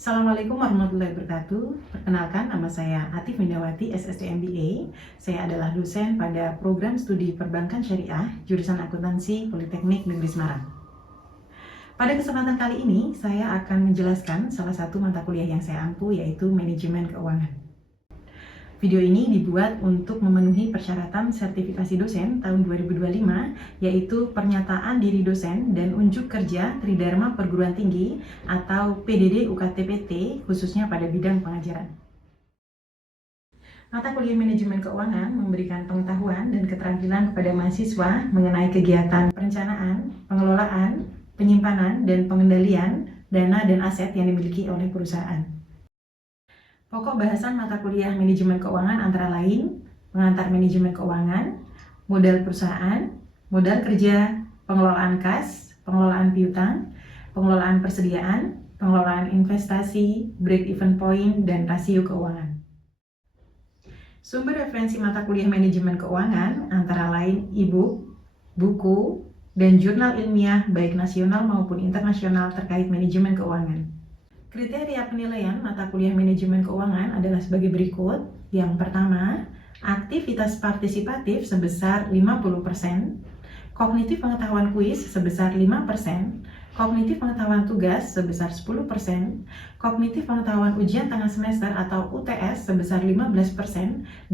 Assalamualaikum warahmatullahi wabarakatuh. Perkenalkan, nama saya Atif Windawati, SSD MBA. Saya adalah dosen pada program studi Perbankan Syariah, jurusan Akuntansi Politeknik Negeri Semarang. Pada kesempatan kali ini, saya akan menjelaskan salah satu mata kuliah yang saya ampu, yaitu Manajemen Keuangan. Video ini dibuat untuk memenuhi persyaratan sertifikasi dosen tahun 2025, yaitu pernyataan diri dosen dan unjuk kerja Tridharma Perguruan Tinggi atau PDD UKT-PT, khususnya pada bidang pengajaran. Mata kuliah Manajemen Keuangan memberikan pengetahuan dan keterampilan kepada mahasiswa mengenai kegiatan perencanaan, pengelolaan, penyimpanan, dan pengendalian dana dan aset yang dimiliki oleh perusahaan. Pokok bahasan mata kuliah Manajemen Keuangan antara lain pengantar manajemen keuangan, modal perusahaan, modal kerja, pengelolaan kas, pengelolaan piutang, pengelolaan persediaan, pengelolaan investasi, break-even point, dan rasio keuangan. Sumber referensi mata kuliah Manajemen Keuangan antara lain e-book, buku, dan jurnal ilmiah baik nasional maupun internasional terkait manajemen keuangan. Kriteria penilaian mata kuliah Manajemen Keuangan adalah sebagai berikut. Yang pertama, aktivitas partisipatif sebesar 50%, kognitif pengetahuan kuis sebesar 5%, kognitif pengetahuan tugas sebesar 10%, kognitif pengetahuan ujian tengah semester atau UTS sebesar 15%,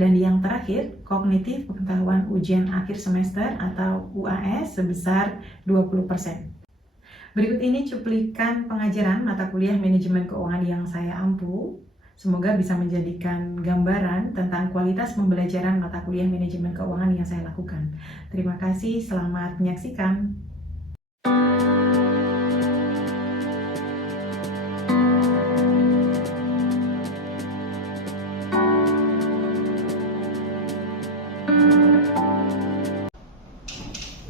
dan yang terakhir, kognitif pengetahuan ujian akhir semester atau UAS sebesar 20%. Berikut ini cuplikan pengajaran mata kuliah Manajemen Keuangan yang saya ampu. Semoga bisa menjadikan gambaran tentang kualitas pembelajaran mata kuliah Manajemen Keuangan yang saya lakukan. Terima kasih, selamat menyaksikan.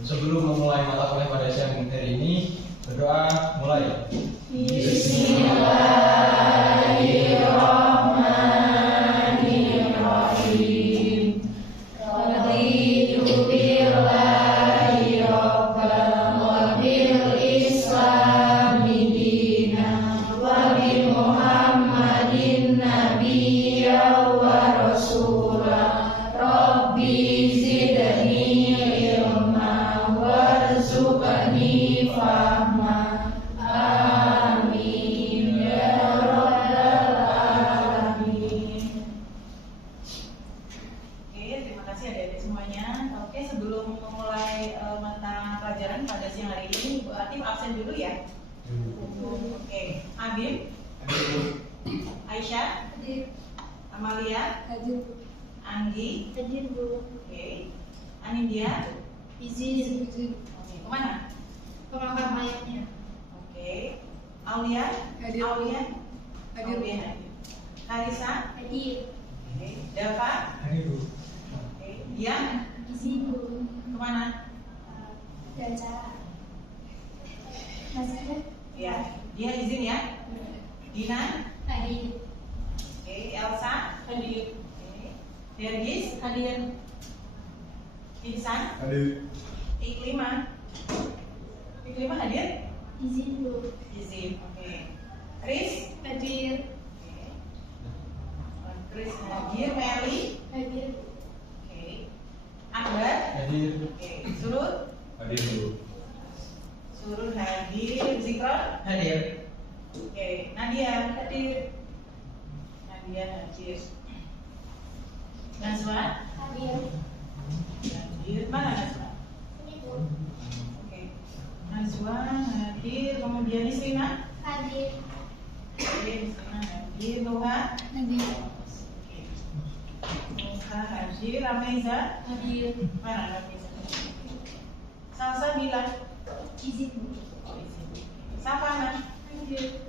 Sebelum memulai mata kuliah pada siang hari ini, berdoa mulai. Bismillahirrahmanirrahim. Raditu billahi rabban wa bil islami dinan wa bi Muhammadin nabiyyan wa rasulah. Rabbi zidni ilma warzuqni fahma. Amin ya rabbal alamin. Oke, terima kasih adik-adik semuanya. Oke, sebelum memulai mata pelajaran pada siang hari ini, Bu Atif absen dulu ya. Oke, Abim, Aisyah, Hadir. Amalia, Hadir. Anggi, Hadir Bu. oke, Anindya, Izin. oke, kemana? Pengangkat mayatnya. Oke, Aulia, Hadir. Aulia, Hadir. Aulia hadir. Karisa, Hadir. oke, Dava, Hadir. oke, Dian, Izin Bu. kemana? Dan cara. Masih Ya, dia izin ya. Dina, hadir. oke, Elsa, Hadir. oke, Dergis, Hadir. Ihsan, Hadir. Iklima, Iklima hadir? Izin Bu. Izin, oke. Chris, Hadir. oke. Chris hadir. Meli, Hadir. oke. Akbar, Hadir. oke. Surut, Hadir dulu. Surut hadir. Zikron, Hadir. oke. Nadia, hadir. Nadia hadir. Nazwa, Hadir. hadir. Mana Nazwa? Ini Bu. Oke. Nazwa hadir. Kemudian Isrina, Hadir. oke. Isrina hadir. Noha, Hadir. oke. Noha hadir. Rameza, Hadir. mana Rameza? Salsabila, Izin Bu. oh izin. Savana, Hadir.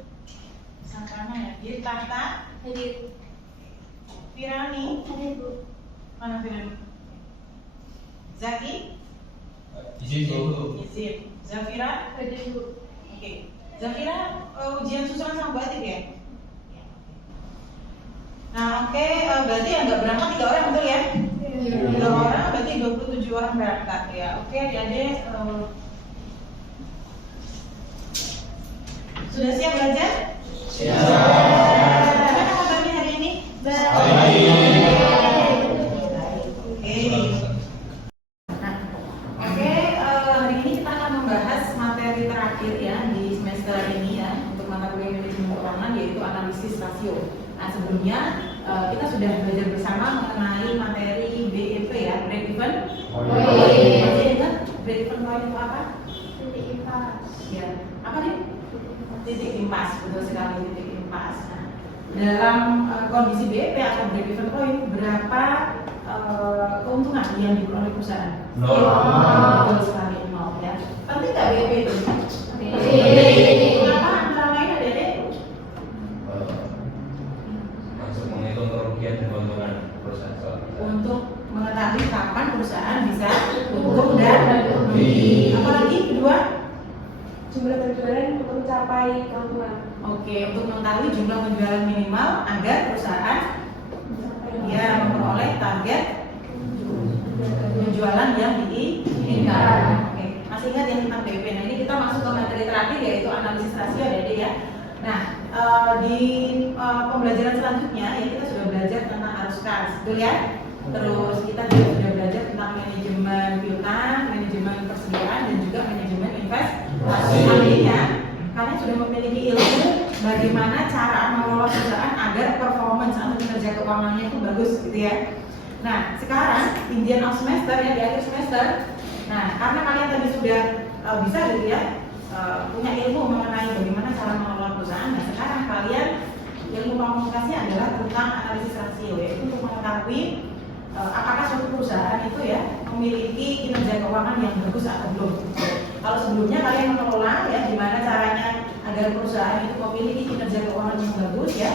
Savana hadir. Tata, Hadir. Firani, Hadir Bu. mana Firani? Zaki, Izin dulu. izin. Zafira, Hadir Bu. oke. Zafira ujian susulan sama Bu Atif ya? Nah, oke, berarti yang nggak berangkat 3 orang, betul ya? 3 orang, berarti 27 orang berangkat ya. Oke, adik-adik, sudah siap belajar? Gimana kabarnya hari ini? Baik. Oke. Nah, oke, hari ini kita akan membahas materi terakhir ya di semester ini ya untuk mata kuliah manajemen keuangan, yaitu analisis rasio. Nah, sebelumnya kita sudah belajar bersama mengenai materi BEP ya, break even. Masih ingat break even point itu apa? Titik impas. Ya, apa nih? Titik impas, betul sekali, titik impas. Nah, dalam kondisi BEP atau break even point, berapa keuntungan yang diperoleh perusahaan? Nol. Betul sekali, nol ya. Penting nggak BEP itu? Penting. Kenapa? Antara lain ada deh. Masuk menghitung kerugian dan keuntungan perusahaan. Untuk mengetahui kapan perusahaan bisa untung dan rugi. Apalagi kedua? Jumlah penjualan untuk mencapai keuntungan. Oke, untuk mengetahui jumlah penjualan minimal agar perusahaan ya memperoleh target penjualan yang diinginkan. Oke, masih ingat yang tentang BEP? Nah, ini kita masuk ke materi terakhir yaitu analisis rasio Dede ya. Nah, di pembelajaran selanjutnya ya kita sudah belajar tentang arus kas, betul ya? Terus kita juga sudah belajar tentang manajemen piutang, manajemen persediaan dan juga manajemen investasi. Artinya kalian sudah memiliki ilmu bagaimana cara mengelola perusahaan agar performance atau kinerja keuangannya itu bagus gitu ya. Nah, sekarang in the end of semester ya, di akhir semester. Nah, karena kalian tadi sudah bisa gitu ya, punya ilmu mengenai bagaimana cara mengelola perusahaan. Nah, sekarang kalian ilmu pamungkasnya adalah tentang analisis rasio, yaitu untuk mengetahui apakah suatu perusahaan itu ya memiliki kinerja keuangan yang bagus atau belum. Kalau sebelumnya kalian mengelola ya gimana caranya agar perusahaan itu memiliki kinerja keuangan yang bagus ya,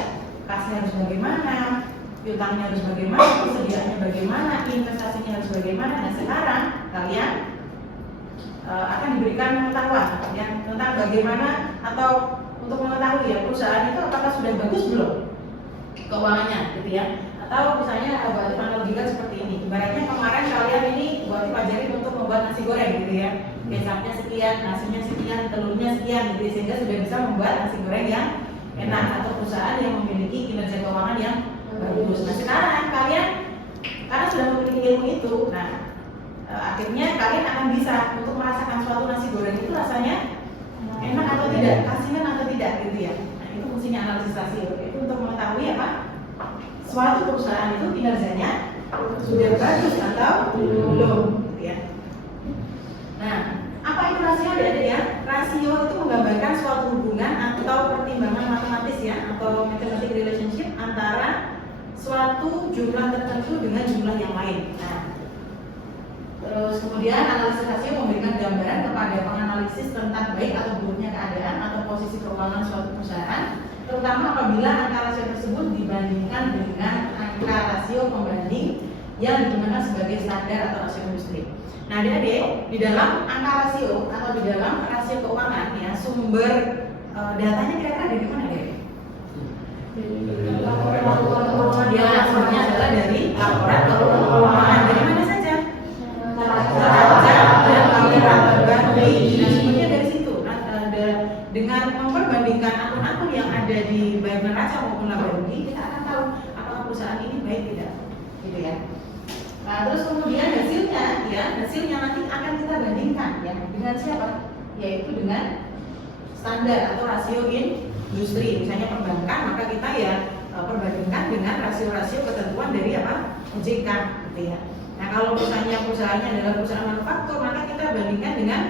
kasnya harus bagaimana, piutangnya harus bagaimana, persediaannya bagaimana, investasinya harus bagaimana. Nah, sekarang kalian akan diberikan pengetahuan yang tentang bagaimana atau untuk mengetahui ya perusahaan itu apakah sudah bagus belum keuangannya gitu ya. Atau misalnya buat analogikan seperti ini, ibaratnya kemarin kalian ini buat ajarin untuk membuat nasi goreng gitu ya, kecapnya sekian, nasinya sekian, telurnya sekian gitu, sehingga sudah bisa membuat nasi goreng yang enak atau perusahaan yang memiliki kinerja keuangan yang bagus. Nah, sekarang kalian karena sudah memiliki ilmu itu, nah akhirnya kalian akan bisa untuk merasakan suatu nasi goreng itu rasanya enak atau tidak, kasinan atau tidak gitu ya. Nah, itu fungsinya analisis rasio, itu untuk mengetahui apa suatu perusahaan itu kinerjanya sudah bagus atau belum gitu ya. Nah, apa itu rasio ada ya? Rasio itu menggambarkan suatu hubungan atau pertimbangan matematis ya, atau mathematic relationship antara suatu jumlah tertentu dengan jumlah yang lain. Nah, terus kemudian analisis rasio memberikan gambaran kepada penganalisis tentang baik atau buruknya keadaan atau posisi keuangan suatu perusahaan, terutama apabila angka rasio tersebut dibandingkan dengan angka rasio pembanding yang digunakan sebagai standar atau rasio industri. Nah, adik-adik, di dalam angka rasio atau di dalam rasio keuangan ya, sumber datanya kira-kira dari mana ya? Dia sumbernya adalah dari laporan keuangan. Dari mana saja? Neraca dan laporan terbanding. Nah, sumbernya dari situ. Nah, dengan memperbandingkan akun-akun yang ada di baik neraca maupun laba rugi, kita akan tahu apakah perusahaan ini baik tidak, gitu ya. Nah, terus kemudian hasilnya nanti akan kita bandingkan ya dengan siapa? Yaitu dengan standar atau rasio industri. Misalnya perbankan, maka kita ya perbandingkan dengan rasio-rasio ketentuan dari apa? OJK, gitu ya. Nah, kalau misalnya perusahaannya adalah perusahaan manufaktur, maka kita bandingkan dengan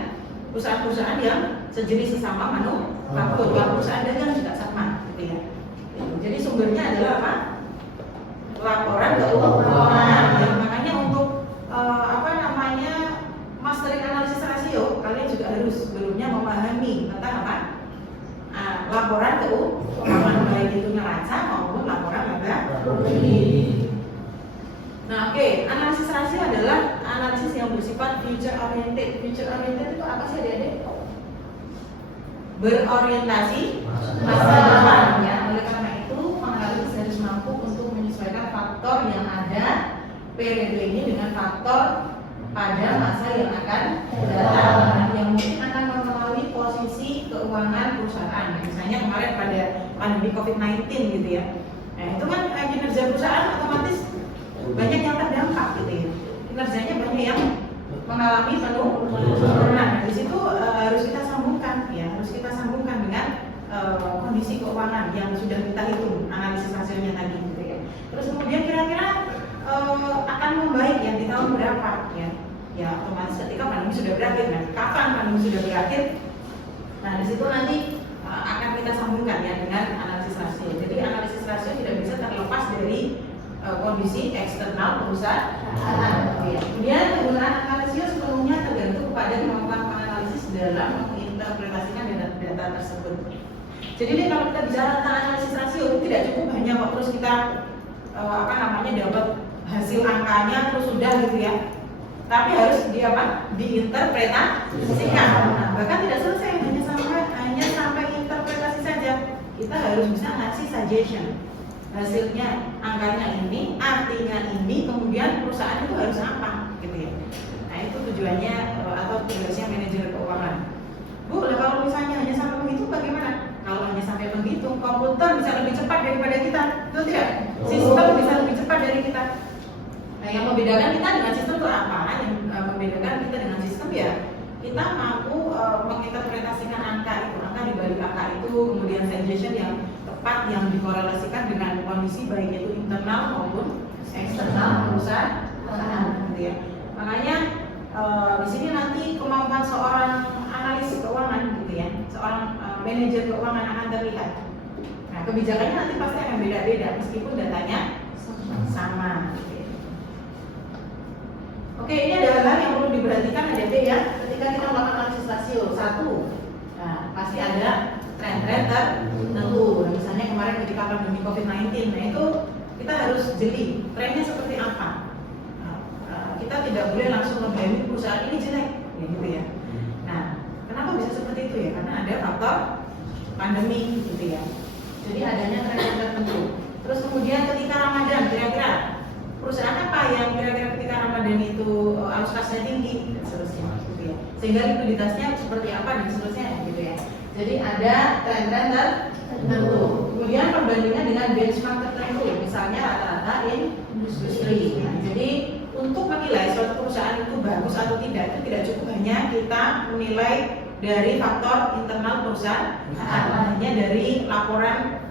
perusahaan-perusahaan yang sejenis sesama manufaktur. Kalau perusahaan dagang juga sama, gitu ya. Jadi sumbernya adalah apa? Laporan keuangan. Ya, makanya untuk mastering analisis rasio, kalian juga harus sebelumnya memahami tentang apa? Laporan keuangan, baik itu neraca maupun laporan laba rugi. Nah, oke, analisis rasio adalah analisis yang bersifat future oriented. Future oriented itu apa sih, adik-adik? Berorientasi masa depan ya. Oleh karena itu, penganalisis harus mampu untuk menyesuaikan faktor yang ada periode ini dengan faktor pada masa yang akan datang, yang mungkin akan mempengaruhi posisi keuangan perusahaan. Misalnya kemarin pada pandemi COVID-19 gitu ya. Nah itu kan kinerja perusahaan otomatis banyak yang terdampak gitu ya. Kinerjanya banyak yang mengalami penurunan. Nah di situ harus kita sambungkan ya, harus kita sambungkan dengan kondisi keuangan yang sudah kita hitung analisis hasilnya tadi gitu ya. Terus kemudian kira-kira akan membaik ya di tahun berapa ya? Ya otomatis ketika pandemi sudah berakhir. Nah kapan pandemi sudah berakhir? Nah di situ nanti akan kita sambungkan ya dengan analisis rasio. Jadi analisis rasio tidak bisa terlepas dari kondisi eksternal perusahaan. Ya. Kemudian penggunaan rasio sepenuhnya tergantung kepada kemampuan penganalisis dalam menginterpretasikan data tersebut. Jadi ini kalau kita bicara tentang analisis rasio tidak cukup hanya kok terus kita dapat hasil angkanya terus sudah gitu ya. Tapi harus diinterpretasikan. Nah, bahkan tidak selesai hanya sampai interpretasi saja. Kita harus bisa ngasih suggestion. Hasilnya angkanya ini, artinya ini, kemudian perusahaan itu harus apa gitu ya. Nah, itu tujuannya atau tugasnya manajer keuangan. Bu, kalau misalnya hanya sampai begitu bagaimana? Kalau hanya sampai begitu, komputer bisa lebih cepat daripada kita, betul tidak? Sistem bisa lebih cepat dari kita. Nah, yang membedakan kita dengan sistem itu apa? Yang membedakan kita dengan sistem ya kita mampu menginterpretasikan angka di balik angka itu, kemudian suggestion yang tepat yang dikorelasikan dengan kondisi baik itu internal maupun eksternal perusahaan, gitu ya. Makanya di sini nanti kemampuan seorang analis keuangan, gitu ya, seorang manajer keuangan akan terlihat. Nah, kebijakannya nanti pasti akan beda-beda meskipun datanya sama. Gitu ya. Oke, ini adalah hal yang perlu diperhatikan adik-adik ya ketika kita melakukan analisis rasio. Satu, nah, pasti ada tren-tren tertentu. Nah, misalnya kemarin ketika pandemi COVID-19, nah itu kita harus jeli trennya seperti apa. Nah, kita tidak boleh langsung memblame perusahaan ini jelek, ya, gitu ya. Nah, kenapa bisa seperti itu ya? Karena ada faktor pandemi, gitu ya. Jadi adanya tren tertentu. Terus kemudian ketika Ramadan, kira-kira perusahaan apa yang kira-kira ketika Ramadan itu arus kasnya tinggi dan seterusnya, gitu ya. Sehingga likuiditasnya seperti apa dan seterusnya, gitu ya. Jadi ada tren-tren tertentu. Kemudian perbandingan dengan benchmark tertentu, misalnya rata-rata industri. Nah, jadi untuk menilai suatu perusahaan itu bagus atau tidak itu tidak cukup hanya kita menilai dari faktor internal perusahaan, hanya dari laporan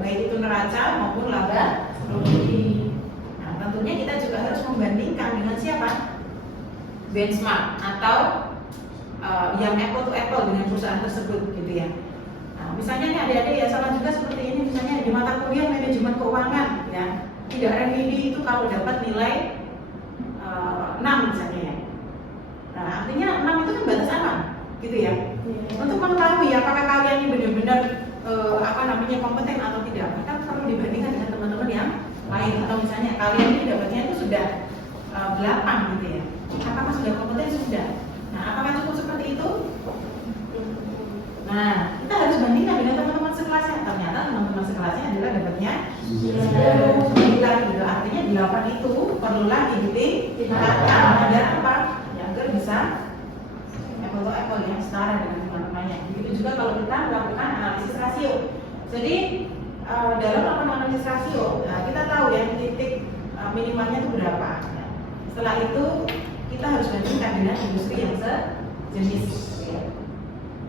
baik itu neraca maupun laba rugi. Nah, tentunya kita juga harus membandingkan dengan siapa? Benchmark atau yang apple to apple dengan perusahaan tersebut, gitu ya. Nah, misalnya nih adik-adik ya sama juga seperti ini, misalnya di mata kuliah manajemen keuangan, ya tidak remedi itu kalau dapat nilai 6 misalnya ya. Nah, artinya 6 itu kan batas aman, gitu ya. Untuk mengetahui apakah kalian ini benar-benar kompeten atau tidak, kita perlu dibandingkan dengan teman-teman yang lain. Atau misalnya kalian ini dapatnya itu sudah 8 gitu ya. Apakah sudah kompeten? Sudah. Nah, apakah cukup seperti itu? Nah, kita harus bandingkan dengan teman-teman sekelasnya. Ternyata teman-teman sekelasnya adalah dapatnya 9 gitu. Artinya 8 itu perlulah ditingkatkan agar apa? Ya, agar bisa apple to apple yang setara dengan teman-temannya. Begitu juga kalau kita melakukan analisis rasio. Jadi dalam melakukan analisis rasio, nah, kita tahu ya titik minimalnya itu berapa. Nah, setelah itu kita harus bandingkan dengan industri yang sejenis. Ya.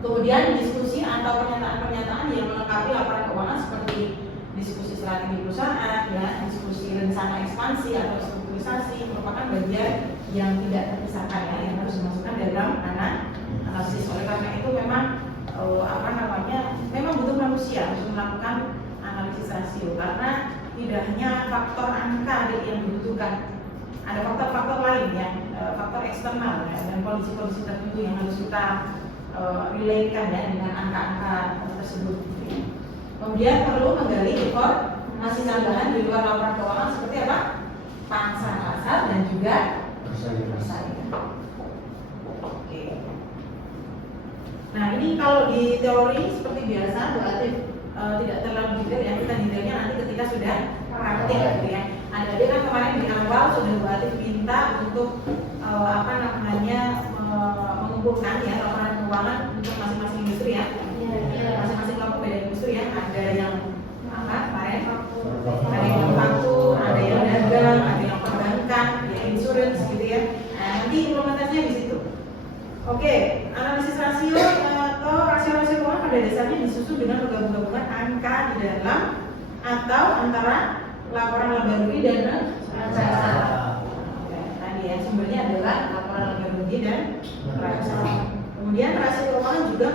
Kemudian diskusi atau pernyataan-pernyataan yang melengkapi laporan keuangan seperti diskusi strategi perusahaan, ya, diskusi rencana ekspansi atau strukturisasi merupakan bagian yang tidak terpisahkan ya, yang harus dimasukkan dalam analisis. Oleh karena itu memang memang butuh manusia untuk melakukan analisis rasio karena tidak hanya faktor angka yang dibutuhkan. Ada faktor-faktor lain ya, faktor eksternal ya, dan kondisi-kondisi tertentu yang harus kita relatekan ya dengan angka-angka tersebut. Kemudian perlu menggali informasi tambahan di luar laporan keuangan seperti apa? Pangsa pasar dan juga persaingan. Oke. Nah, ini kalau di teori seperti biasa berarti tidak terlalu detail ya, kita detailnya nanti ketika sudah praktik gitu ya. Adik-adik kan kemarin di awal sudah berarti minta untuk mengumpulkan ya laporan keuangan untuk masing-masing industri ya. Masing-masing kelompok beda industri ya. Ada yang apa kemarin? Ada yang manufaktur, ada yang dagang, ada yang perbankan, ada yang insurance gitu ya. Nah, nanti implementasinya di situ. Oke, analisis rasio atau rasio-rasio keuangan pada dasarnya disusun dengan menggabung-gabungkan angka di dalam atau antara laporan laba rugi dan neraca. Tadi ya sumbernya adalah laporan laba rugi dan neraca. Kemudian rasio keuangan juga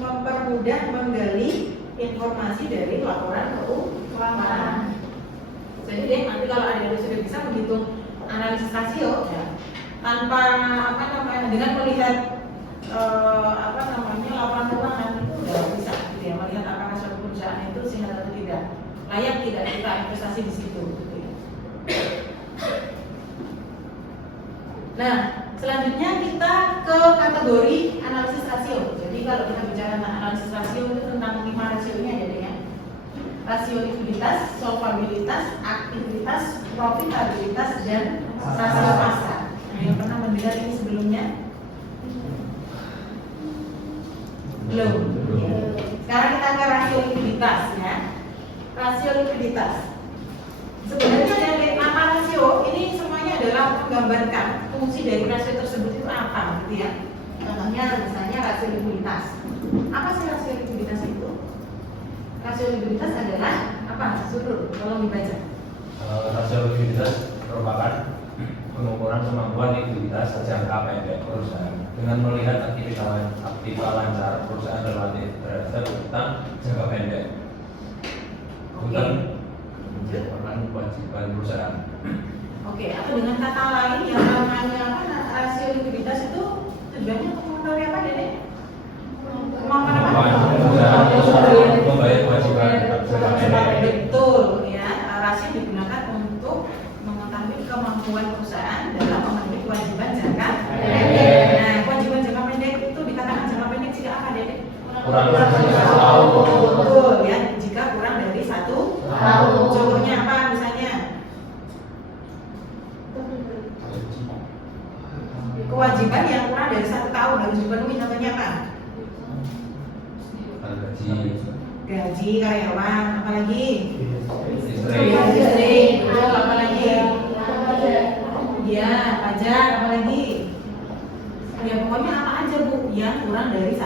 mempermudah menggali informasi dari laporan keuangan. Jadi deh nanti kalau ada yang sudah bisa menghitung analisis rasio ya, tanpa apa namanya dengan melihat laporan keuangan itu udah bisa gitu ya, melihat apakah suatu perusahaan itu sehat atau tidak, layak tidak kita investasi di situ gitu ya. Nah, selanjutnya kita ke kategori analisis rasio. Jadi kalau kita bicara tentang analisis rasio itu tentang 5 rasionya jadi ya. Rasio likuiditas, solvabilitas, aktivitas, profitabilitas, dan rasio pasar. Nah, yang pernah mendengar ini sebelumnya? Belum. Sekarang kita ke rasio likuiditas ya. Rasio likuiditas. Sebenarnya dari nama rasio ini semuanya adalah menggambarkan fungsi dari rasio tersebut itu apa gitu ya. Contohnya misalnya rasio likuiditas. Apa sih rasio likuiditas itu? Rasio likuiditas adalah apa? Suruh tolong dibaca. Rasio likuiditas merupakan pengukuran kemampuan likuiditas jangka pendek perusahaan dengan melihat aktiva lancar perusahaan relatif terhadap utang jangka pendek. Utang merupakan kewajiban perusahaan. Oke, atau dengan kata lain yang namanya apa? Rasio likuiditas itu tujuannya untuk mengetahui apa, Dede? Kemampuan apa? Membayar kewajiban jangka pendek. Betul ya, rasio digunakan untuk mengetahui kemampuan perusahaan dalam memenuhi kewajiban jangka pendek. Nah, kewajiban jangka pendek itu dikatakan jangka pendek jika apa, Dede? Kurang dari 1 tahun. Betul ya, jika kurang dari 1 tahun. Contohnya apa misalnya? Kewajiban yang kurang dari 1 tahun harus dipenuhi, contohnya apa? Gaji karyawan, apalagi? Biaya listrik, betul, apalagi? Ya, pajak, apalagi? Ya pokoknya apa aja Bu yang kurang dari 1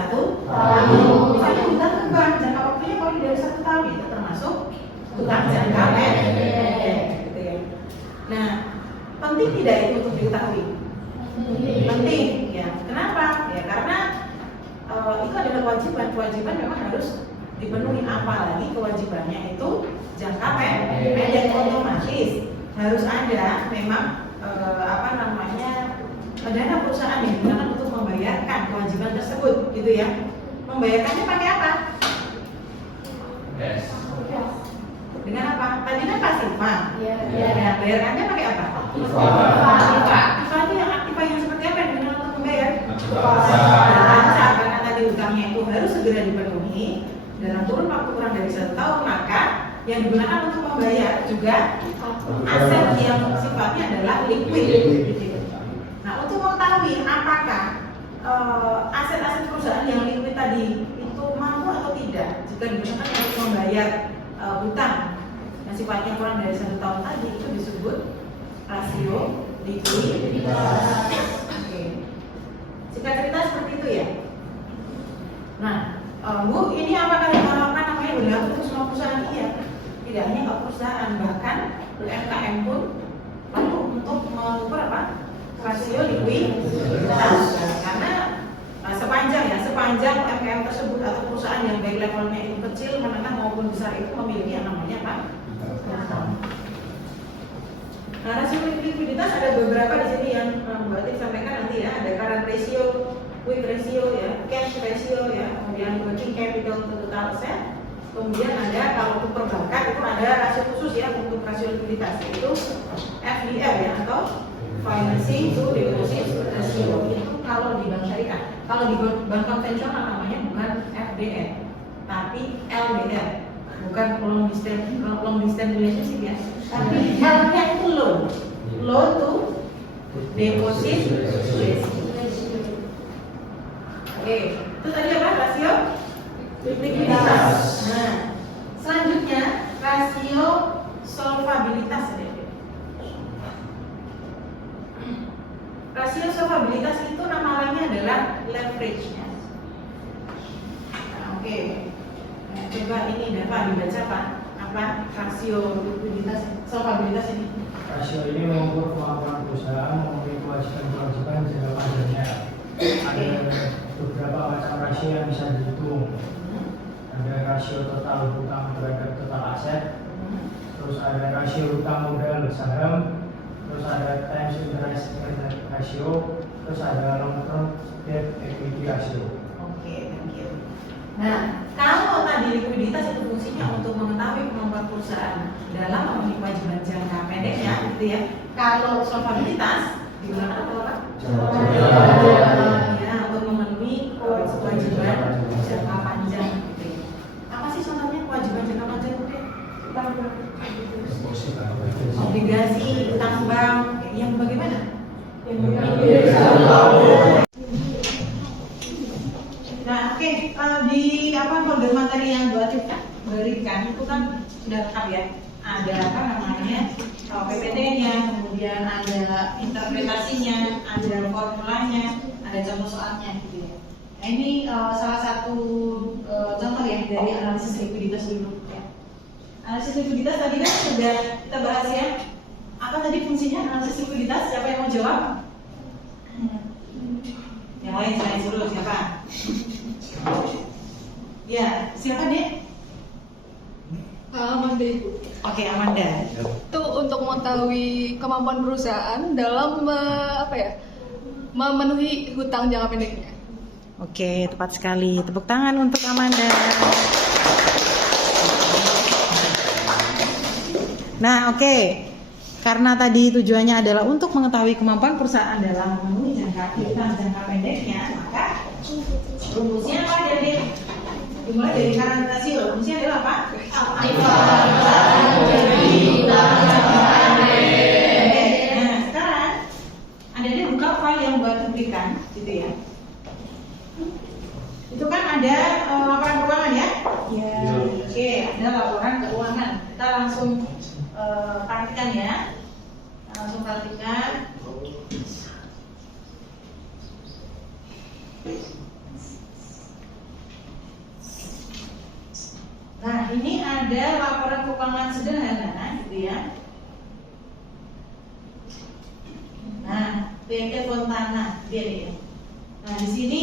tahun. Misalnya utang ke bank, jangka waktunya kalau dari 1 tahun itu termasuk utang jangka pendek, gitu ya. Nah, penting tidak itu untuk diketahui? Penting, ya. Kenapa? Ya karena itu adalah kewajiban memang harus dipenuhi, apalagi kewajibannya itu jangka pendek, otomatis harus ada memang dana perusahaan yang digunakan untuk membayarkan kewajiban tersebut gitu ya. Membayarkannya pakai apa? Yes. Dengan apa? Tadi kan pasifah. Iya. Ya, bayarkannya pakai apa? Aktiva. Aktiva itu yang aktiva yang seperti apa yang digunakan untuk membayar? Lancar, karena tadi utangnya itu harus segera dipenuhi dalam kurun waktu kurang dari 1 tahun, maka yang digunakan untuk membayar juga aset yang sifatnya adalah liquid. Nah, untuk mengetahui apakah aset-aset perusahaan yang liquid tadi itu mampu atau tidak jika digunakan untuk membayar hutang yang sifatnya kurang dari 1 tahun tadi, itu disebut rasio likuiditas. Oke. Singkat cerita seperti itu ya. Nah, Bu, ini apakah namanya berlaku untuk semua perusahaan? Iya. Tidak hanya ke perusahaan, bahkan UMKM pun perlu untuk mengukur apa? Rasio likuiditas. Karena sepanjang UMKM tersebut atau perusahaan yang baik levelnya itu kecil, menengah maupun besar itu memiliki yang namanya apa? Nah, rasio likuiditas ada beberapa di sini yang Mbak Atik sampaikan nanti ya. Ada current ratio, quick ratio ya, cash ratio ya, kemudian working capital to total asset. Kemudian ada kalau untuk perbankan itu ada rasio khusus ya untuk rasio likuiditas, yaitu FDR ya, atau financing to deposit ratio. Itu kalau di bank syariah. Kalau di bank konvensional namanya bukan FDR, tapi LDR. Bukan long distance relationship ya, tapi L-nya itu loan to deposit ratio. Oke, itu tadi apa? Rasio Nah, selanjutnya rasio solvabilitas. Rasio solvabilitas itu nama lainnya adalah leverage. Nah, oke. Nah, coba ini dapat dibaca Pak. Apa rasio likuiditas solvabilitas ini? Rasio ini mengukur kemampuan perusahaan memenuhi kewajiban-kewajiban jangka panjangnya. Ada beberapa macam rasio yang bisa dihitung. Ada rasio total hutang terhadap total aset, terus ada rasio hutang modal saham, terus ada times interest ratio, terus ada long term debt equity ratio. Oke, thank you. Nah, kalau tadi likuiditas itu fungsinya untuk mengetahui kemampuan perusahaan dalam memenuhi kewajiban jangka pendeknya, gitu ya. Kalau solvabilitas digunakan untuk apa? Ya, untuk memenuhi kewajiban jangka panjang. Gitu ya. Apa sih contohnya kewajiban jangka panjang itu? Obligasi, utang bank, yang bagaimana? Nah, oke, di folder materi yang Bu Atif berikan itu kan sudah lengkap ya. Ada apa namanya PPT-nya, kemudian ada interpretasinya, ada formulanya, ada contoh soalnya gitu ya. Nah, ini salah satu contoh ya dari analisis likuiditas dulu ya. Analisis likuiditas tadi kan sudah kita bahas ya. Apa tadi fungsinya analisis likuiditas? Siapa yang mau jawab? Yang lain selain dulu siapa? Ya, siapa deh? Amanda Ibu. Oke, Amanda. Itu untuk mengetahui kemampuan perusahaan dalam memenuhi hutang jangka pendeknya. Oke, tepat sekali. Tepuk tangan untuk Amanda. Nah, oke. Karena tadi tujuannya adalah untuk mengetahui kemampuan perusahaan dalam memenuhi hutang jangka pendeknya, maka rumusnya apa jadi? Dimulai dari current ratio. Rumusnya adalah apa? Nah, sekarang Anda buka file yang buat berikan, gitu ya. Itu kan ada laporan keuangan ya? Iya. Oke, ada laporan keuangan. Kita langsung praktikan ya. Langsung praktikan. Nah, ini ada laporan keuangan sederhana, gitu ya. Nah, PT Fontana, dia nih. Nah, di sini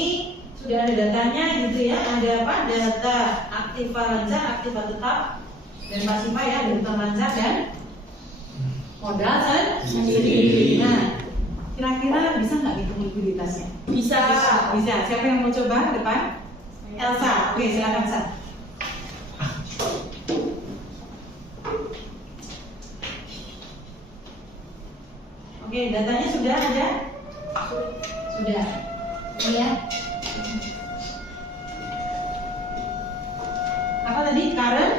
sudah ada datanya, gitu ya. Ada apa? Data aktiva lancar, aktiva tetap, dan pasifa ya, ada hutang lancar dan modal sendiri. Nah, kira-kira bisa nggak hitung likuiditasnya? Bisa. Bisa. Siapa yang mau coba depan? Elsa. Oke, silakan Elsa. Oke, datanya sudah ada? Sudah. Ini ya. Apa tadi? Current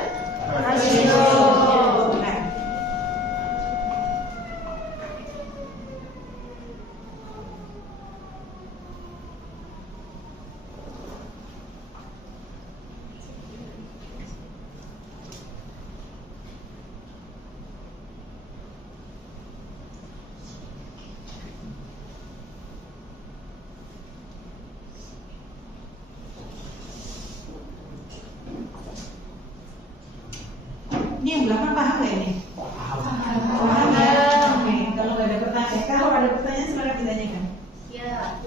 ratio. Nah. Ini yang belakang paham nggak ini? Paham ya? Oke, kalau nggak ada pertanyaan, kalau ada pertanyaan silakan ditanyakan. Ya,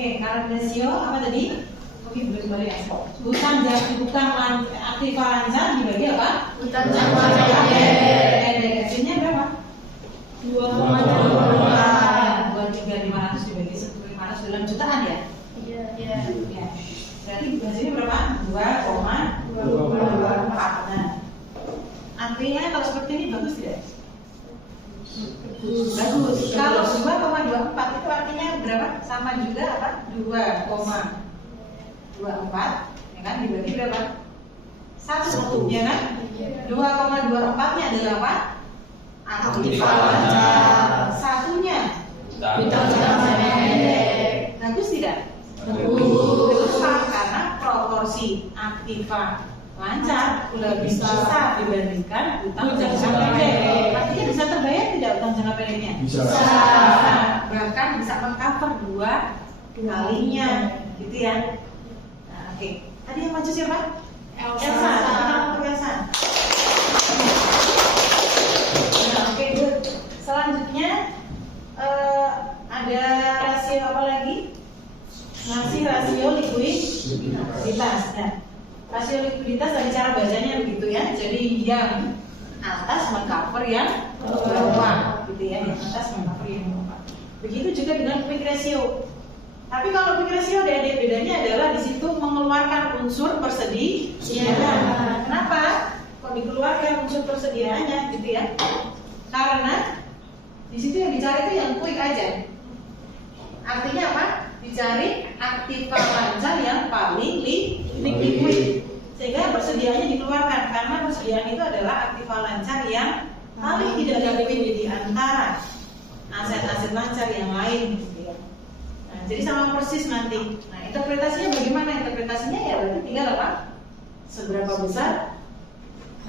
Oke, current ratio apa tadi? Oke, boleh kembali ya. Hutang aktiva lancar dibagi apa? Hutang jangka pendek. Hasilnya berapa? 2,25 dibagi 1.500 dalam jutaan ya? Iya. Ya. Berarti hasilnya berapa? 2,24. Nah, artinya kalau seperti ini bagus tidak? Bagus. Kalau 2,24 itu artinya berapa? Sama juga apa? 2,24 ya kan? Dibagi berapa? 1 ya kan? 2,24 nya adalah apa? Aktiva lancar. Satunya Hutang jangka pendek. bagus tidak? Bagus. Karena proporsi aktiva lancar lebih besar dibandingkan utang jangka pendek. Artinya bisa terbayar tidak utang jangka pendeknya? Bisa. Bahkan bisa mengcover 2 kalinya, gitu ya. Nah, oke. Tadi yang maju siapa? Elsa. Untuk Elsa. Nah, oke, good. Selanjutnya ada rasio apa lagi? Rasio likuiditas. Nah, rasio likuiditas dari cara bacanya begitu ya. Jadi yang atas mengcover yang bawah, gitu ya. Yang atas mengcover yang bawah. Begitu juga dengan quick ratio. Tapi kalau quick ratio bedanya adalah di situ mengeluarkan unsur persediaan. Kenapa? Kok dikeluarkan unsur persediaannya, gitu ya? Karena di situ yang dicari itu yang quick aja. Artinya apa? Dicari aktiva lancar yang paling liquid. Sehingga persediaannya dikeluarkan karena persediaan itu adalah aktiva lancar yang paling tidak liquid di antara aset-aset lancar yang lain, gitu ya. Nah, jadi sama persis nanti. Nah, interpretasinya bagaimana? Interpretasinya ya berarti tinggal apa? Seberapa besar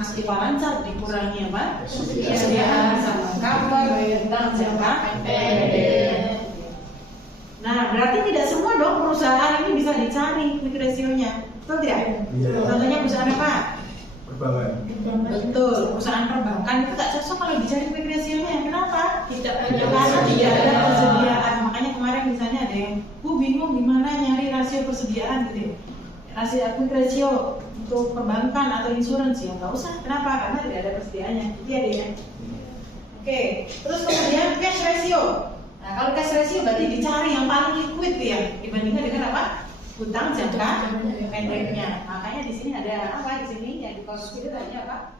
aktiva lancar dikurangi apa? Persediaan bisa mengcover utang jangka pendek. Nah, berarti tidak semua dong perusahaan ini bisa dicari quick ratio-nya. Betul tidak? Iya. Contohnya perusahaan apa? Perbankan. Betul, perusahaan perbankan itu tak cocok kalau dicari quick ratio-nya. Kenapa? Karena tidak ada persediaan. Makanya kemarin misalnya ada yang bingung gimana nyari rasio persediaan gitu. Rasio quick ratio untuk perbankan atau insurance ya nggak usah. Kenapa? Karena tidak ada persediaannya. Itu ya dia. Oke, terus kemudian cash ratio. Nah, kalau cash ratio berarti dicari yang paling liquid ya dibandingkan dengan apa? Hutang jangka pendeknya. Makanya di sini ada apa? Di sini yang dikorupsi itu hanya apa?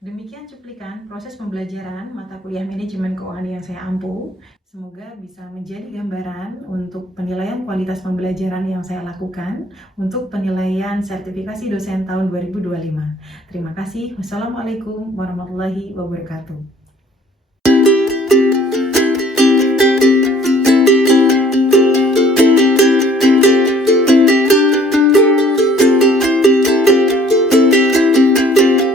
Demikian cuplikan proses pembelajaran mata kuliah manajemen keuangan yang saya ampu. Semoga bisa menjadi gambaran untuk penilaian kualitas pembelajaran yang saya lakukan untuk penilaian sertifikasi dosen tahun 2025. Terima kasih. Wassalamualaikum warahmatullahi wabarakatuh.